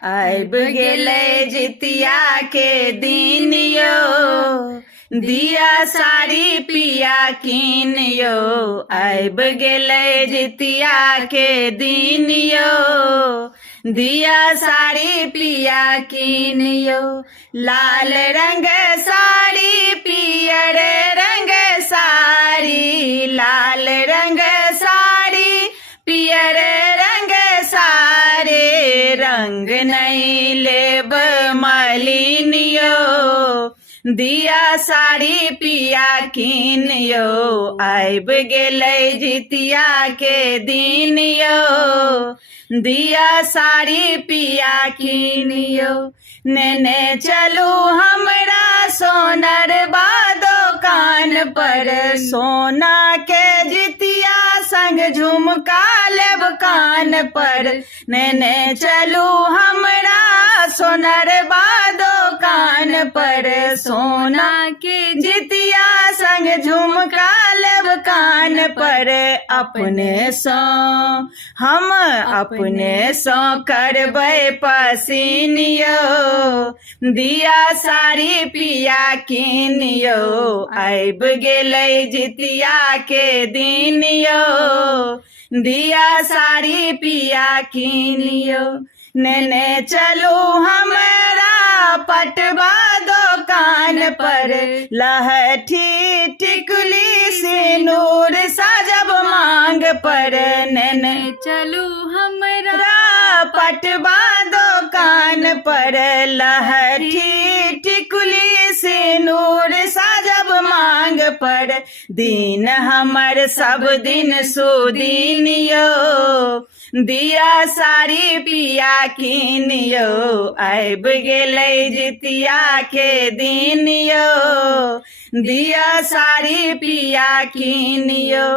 आइब गेलै जितिया के दिन यो, दिया साड़ी पिया कीन यो। आइब गेलै जितिया के दिन यो, दिया साड़ी पिया कीन यो। लाल रंग साड़ी पियर रंग साड़ी, लाल रंग साड़ी पियर रंग सारे। रंग नहीं लेब मलिन यो, दिया साड़ी पिया कीन यो। आइब गेलै जितिया के दिन यो, दिया साड़ी पिया कीन यो। नेने चलू हमरा सोनर बा दोकान पर, सोना के जितिया संग झुमका लेब कान पर। नेने चलू हमरा सोनर बा दोकान पर, सोना के जितिया संग झुमका लेब कान पर। अपने सो हम अपने सो करबै पसीन यो, दिया साड़ी पिया कीन यो। आइब गेलै जितिया के दिन यो, दिया साड़ी पिया कीन यो। नेने चलू हमरा पटवा दोकान पर, लहठी टिकुली सिनूर साजब मांग पर। नेने चलू हमरा पटवा दोकान पर, लहठी टिकुली सिनूर साजब मांग पर। दिन हमर सब दिन सुदीन यो, दिया साड़ी पिया कीन यो। आइब गेलै जितिया के दिन यो, दिया साड़ी पिया कीन यो।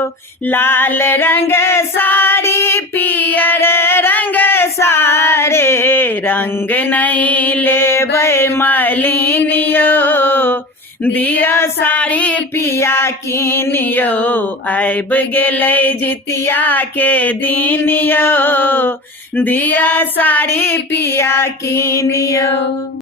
लाल रंग साड़ी पियर रंग सारे, रंग नहीं लेबै मलिन यो, दिया साड़ी पिया कीन यो। आइब गेलै जितिया के दिन यो, दिया साड़ी पिया कीन यो।